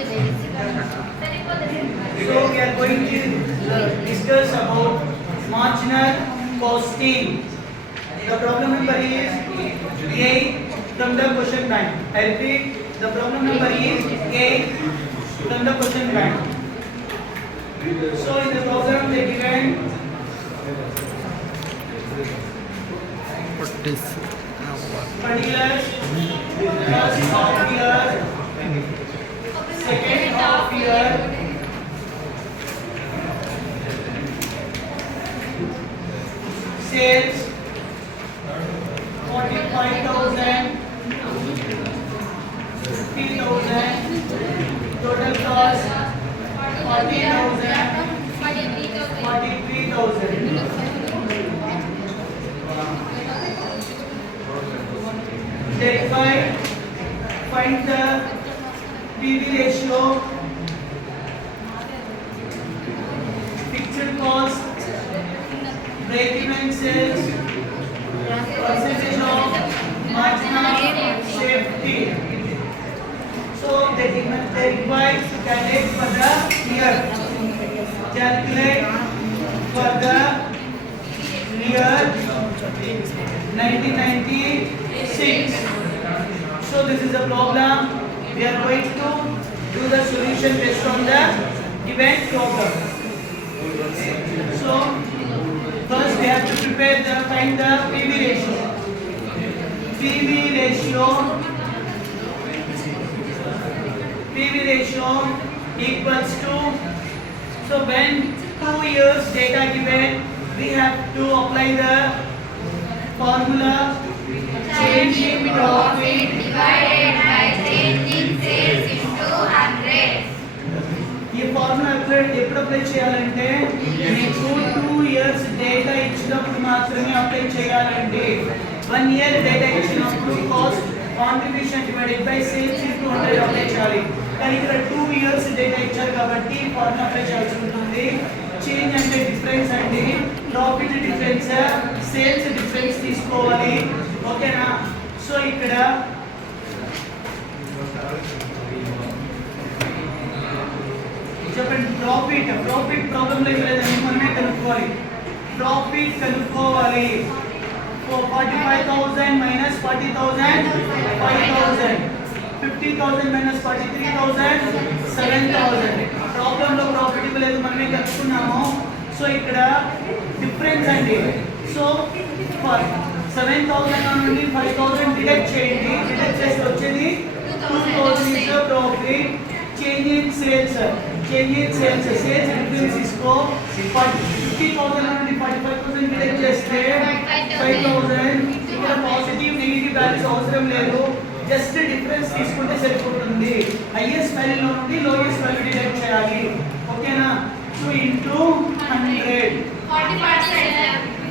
So we are going to discuss about marginal costing. The problem number is 8 from the question bank. I repeat, the problem number is 8 from the question bank. So in the problem they given particulars, first half year, second half year, sales 45,000, 50,000, total cost 40,000, 43,000. Thereby, find the PV ratio, fixed cost, break-even sales, percentage of marginal safety. So they require to calculate for the year. Calculate for the year 1996. So this is a problem. We are going to do the solution based on the given problem. So first we have to prepare the find the PV ratio. PV ratio equals to, so when 2 years data given, we have to apply the formula change in profit divided by change in sales into 100. ఈ ఫార్ములా ఎప్పుడు అప్లై చేయాలంటే మీకు 2 years data ఇచ్చినప్పుడు మాత్రమే అప్లై చేయాలండి. 1 year data ఇచ్చినప్పుడు cost contribution divided by sales into 100 అప్లై చేయాలి. కానీ ఇక్కడ 2 ఇయర్స్ డేటా ఇచ్చారు కాబట్టి ఫార్ములా అప్లై చేయాల్సి ఉంటుంది. చేంజ్ అంటే డిఫరెన్స్ అండి, ప్రాఫిట్ డిఫరెన్స్, సేల్స్ డిఫరెన్స్ తీసుకోవాలి. ఓకేనా? సో ఇక్కడ చెప్పండి, ప్రాఫిట్ ప్రాబ్లం లేదండి, మనమే కనుక్కోవాలి. ప్రాఫిట్ కనుక్కోవాలి. 45,000 మైనస్ 40,000 5,000, 50,000 మైనస్ 43,000 7,000. ప్రాబ్లంలో ప్రాఫిట్ ఇవ్వలేదు, మనమే కనుక్కున్నాము. సో ఇక్కడ డిఫరెన్స్ అండి. సో 7,000 నుండి 5,000 డిడక్ట్ చేయండి. డిడక్ట్ చేస్తే వచ్చేది 2,000 is the profit. Change in sales sales difference తీసుకో. 50,000 నుండి 45,000 డిడక్ట్ చేస్తే 5,000. ఇక్కడ పాజిటివ్ నెగిటివ్ వాల్యూస్ అవసరం లేదు, జస్ట్ డిఫరెన్స్ తీసుకుంటే సరిపోతుంది. హైయెస్ట్ వాల్యూ నుండి లోయెస్ట్ వాల్యూ డిడక్ట్ చేయాలి. ఓకేనా? So into 100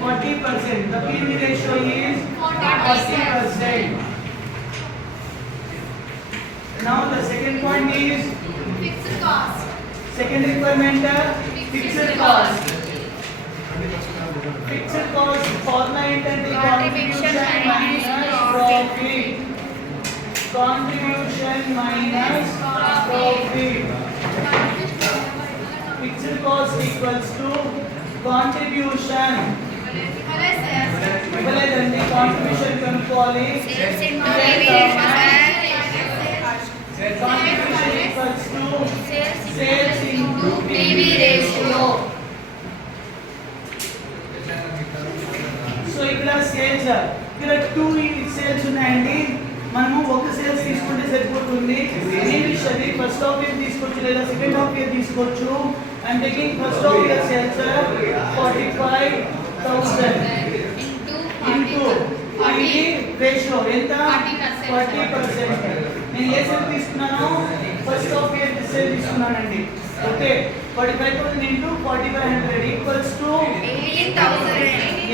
40%. The PV ratio is 40%. Now the second point is Fixed cost. second requirement, fixed cost. Fixed cost formula ఏంటంటే contribution minus profit. Contribution minus profit. Fixed cost equals to contribution. ఇవ్వలేదండి, కాంట్రిబ్యూషన్ కనుక్కోవాలి. Sales into PV ratio. Contribution equals to Sales into PV ratio. So ఇక్కడ సేల్స్, ఇక్కడ 2 సేల్స్ ఉన్నాయండి. మనము ఒక సేల్స్ తీసుకుంటే సరిపోతుంది. ఇనిషియల్లీ ఫస్ట్ హాఫ్ ఇయర్ తీసుకోవచ్చు లేదా సెకండ్ హాఫ్ ఇయర్ తీసుకోవచ్చు. And taking first half year sales 45,000 into PV ratio ఎంత? 40%. నేను ఏ సేల్ తీసుకున్నాను? ఫస్ట్ హాఫ్ ఇయర్ సేల్ తీసుకున్నానండి. ఓకే, 45,000 ఇంటూ 4,500 equals to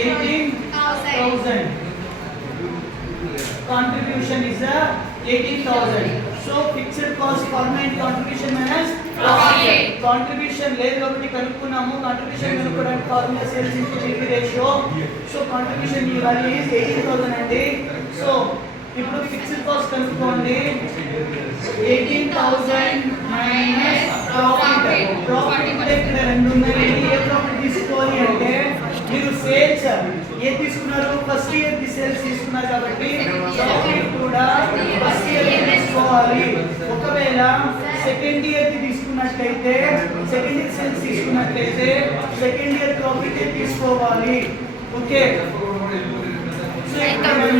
18,000. Contribution is 18,000. So fixed cost permanent contribution minus profit. Contribution లేదు కాబట్టి కనుక్కున్నాము. Contribution కనుక్కోవడానికి formula sales into PV ratio. So contribution ఈ value is 18,000 అండి. సో ఇప్పుడు ఫిక్స్డ్ కాస్ట్ కనుక్కోండి. 18,000 minus మైనస్ ప్రాఫిట్. ప్రాఫిట్ అంటే ఇక్కడ రెండు ఉన్నాయి. ఏ ప్రాఫిట్ తీసుకోవాలి అంటే మీరు సేల్స్ ఏది తీసుకున్నారు, ఫస్ట్ ఇయర్ ది సేల్స్ తీసుకున్నారు కాబట్టి ప్రాఫిట్ కూడా ఫస్ట్ ఇయర్ తీసుకోవాలి. ఒకవేళ సెకండ్ ఇయర్ ది తీసుకున్నట్లయితే, సెకండ్ ఇయర్ సేల్స్ తీసుకున్నట్లయితే సెకండ్ ఇయర్ ప్రాఫిట్ తీసుకోవాలి. ఓకే, సో ఇక్కడ మనం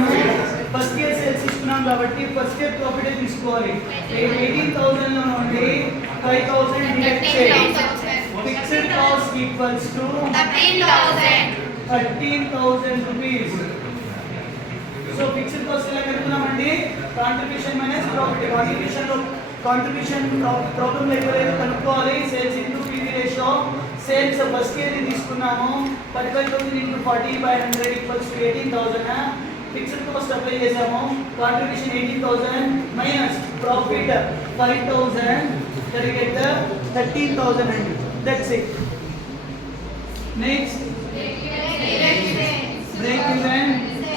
ఫస్ట్ ఇయర్ సేల్స్ తీసుకున్నాం కాబట్టి ఫస్ట్ ఇయర్ ప్రాఫిట్ తీసుకోవాలి. 18,000 లో నుండి 5,000 డిడక్ట్ చేయాలి. Fixed cost equals to 13,000 rupees. So fixed cost ఎలా కనుక్కున్నామండి, contribution minus profit. Contribution problem లేకపోతే కనుక్కోవాలి. Sales into PV ratio. Sales first year తీసుకున్నాము, 45,000 into 40/100 equals to 18,000. Fixed cost apply చేసాము, కాంట్రిబ్యూషన్ 18,000 మైనస్ ప్రాఫిట్ 5,000 get 13,000 అండి. That's it. Next break even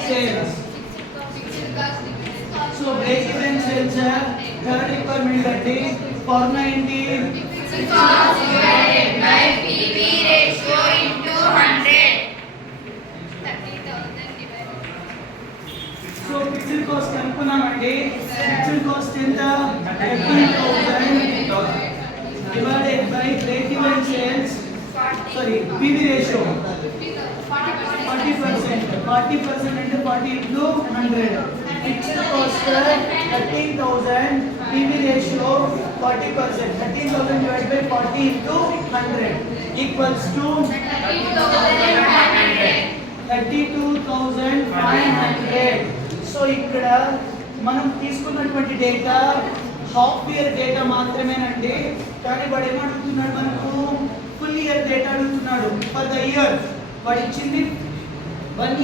sales. So break even sales third requirement అంటే formula ఏంటి, cost divided by PV ratio into 100. 30,000 divided. So fixed cost కనుక్కున్నామండి. Fixed cost ఎంత, 13,000 divided by break even sales, sorry PV ratio 40%. 40% అంటే 40 into 100. Fixed cost 13,000, PV ratio 40%. 13,000 divided by 40 into 100 equals to 32,500. సో ఇక్కడ మనం తీసుకున్నటువంటి data half year data మాత్రమేనండి. కానీ వాడు ఏమడుగుతున్నాడు, మనకు ఫుల్ ఇయర్ డేటా అడుగుతున్నాడు. ఫర్ ద ఇయర్ వాడు ఇచ్చింది 1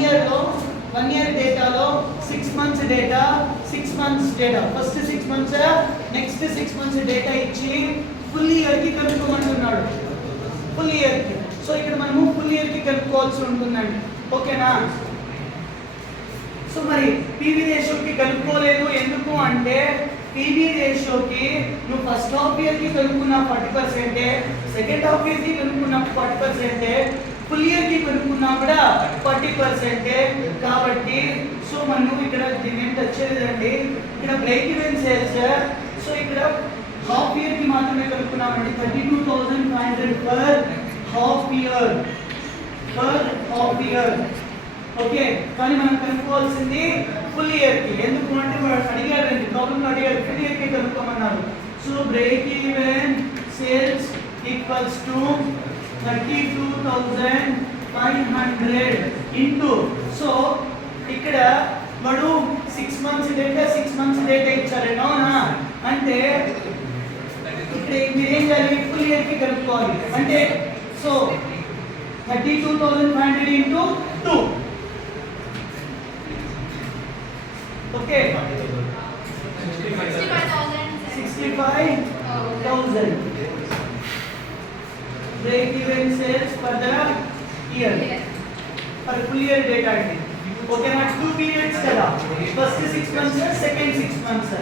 ఇయర్ డేటాలో 6 months data, 6 months data, first 6 months next 6 months data ఇచ్చి ఫుల్ ఇయర్ కి కనుక్కోమంటున్నాడు. ఫుల్ ఇయర్ కి. సో ఇక్కడ మనము ఫుల్ ఇయర్ కి కనుక్కోవాల్సి ఉంటుందండి. ఓకేనా. సో మరి పీవీ రేషియోకి కనుక్కోలేదు ఎందుకు అంటే, పీవీ రేషియోకి నువ్వు ఫస్ట్ హాఫ్ ఇయర్ కి కనుక్కున్న 40%, సెకండ్ హాఫ్ ఇయర్ కి కనుక్కున్న 40%, ఫుల్ ఇయర్ కి కనుక్కున్నా కూడా 40%. కాబట్టి సో మనం ఇక్కడ దీన్ని టచ్ చేయలేదండి. ఇక్కడ బ్రేక్ ఈవెన్ సేల్స్. సో ఇక్కడ హాఫ్ ఇయర్ కి మాత్రమే కనుక్కున్నామండి. 32,500 పర్ హాఫ్ ఇయర్. ఓకే, కానీ మనం కనుక్కోవాల్సింది ఫుల్ ఇయర్ కి. ఎందుకు అంటే వాడు అడిగాడండి, ప్రాబ్లం అడిగాడు, ఫుల్ ఇయర్ కి కనుక్కోమన్నారు. So break even sales equals to 32,500 into. సో ఇక్కడ వాడు 6 months డేటా ఇచ్చారు. అవునా, అంటే ఇక్కడ మీరేం చేయాలి, ఫుల్ ఇయర్ కి కనుక్కోవాలి. అంటే సో 32,500 ఇంటూ 2. ఓకే, 65,000 break even sales for the year, for full year data అండి. ఓకే నా 2 periods కదా, ఫస్ట్ 6 months, second 6 months.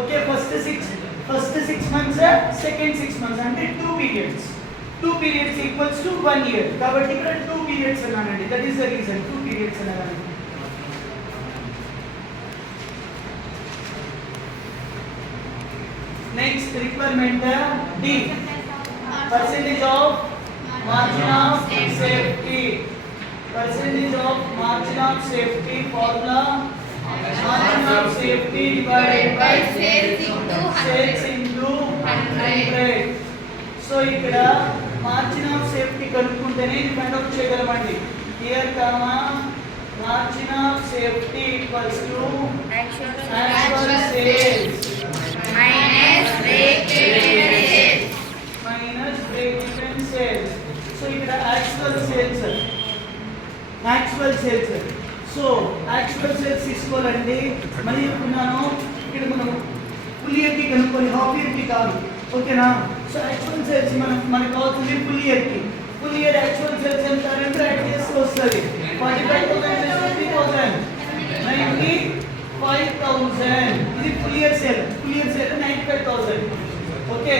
Okay, first 6 months, second 6 months అంటే 2 periods. 2 periods equals to 1 year. కాబట్టి ఇక్కడ 2 periods అన్నానండి. That is the reason 2 periods అన్నానండి. Next requirement D, percentage of margin of safety. Percentage of margin of safety formula, margin of safety divided by sales into 100. So ఇక్కడ margin of safety కనుక్కుంటేనే ఇది find out చేయగలమండి. Here comma margin of safety equals to actual sales minus break even sales. So ఇక్కడ actual sales. So actual sales తీసుకోవాలండి. మళ్ళీ చెప్తున్నాను, ఇక్కడ మనం ఫుల్ ఇయర్ కి కనుక్కొని హాఫ్ ఇయర్ కి కాదు. ఓకేనా. సో యాక్చువల్ సేల్స్ మనకు కావాల్సింది ఫుల్ ఇయర్ కి. ఫుల్ ఇయర్ యాక్చువల్ సేల్స్ ఎంత అంటే యాడ్ చేస్తే వస్తుంది 45,000 + 50,000 95,000. ఇది ఫుల్ ఇయర్ సేల్ 95,000. ఓకే,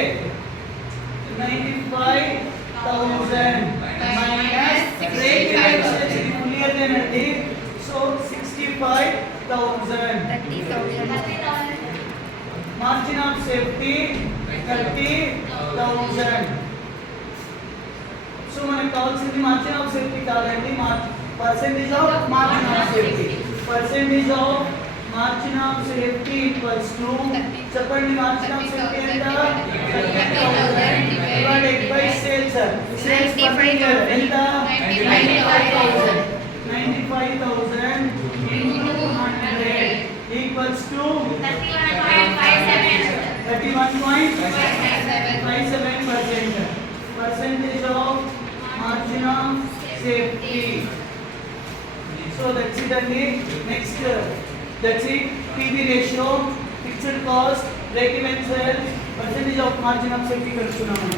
95,000 minus break-even sales ఇది full year దేనండి. So 65,000. 30,000. Margin of safety 30,000. సో మనకు కావాల్సింది మార్జిన్ ఆఫ్ సేఫ్టీ కాదండి, percentage of margin of safety. Percentage of margin of safety equals to చెప్పండి మార్జిన్ ఆఫ్ సేఫ్టీ ఎంత 30,000 డివైడెడ్ బై సేల్స్. సేల్స్ ఎంత 95,000. 95,000 into 100 equals to 31.57%. Percentage of margin of safety. So that's it only. Next, that's it. PV ratio, fixed cost, break-even sales, percentage of margin of safety కలుసుకున్నాము.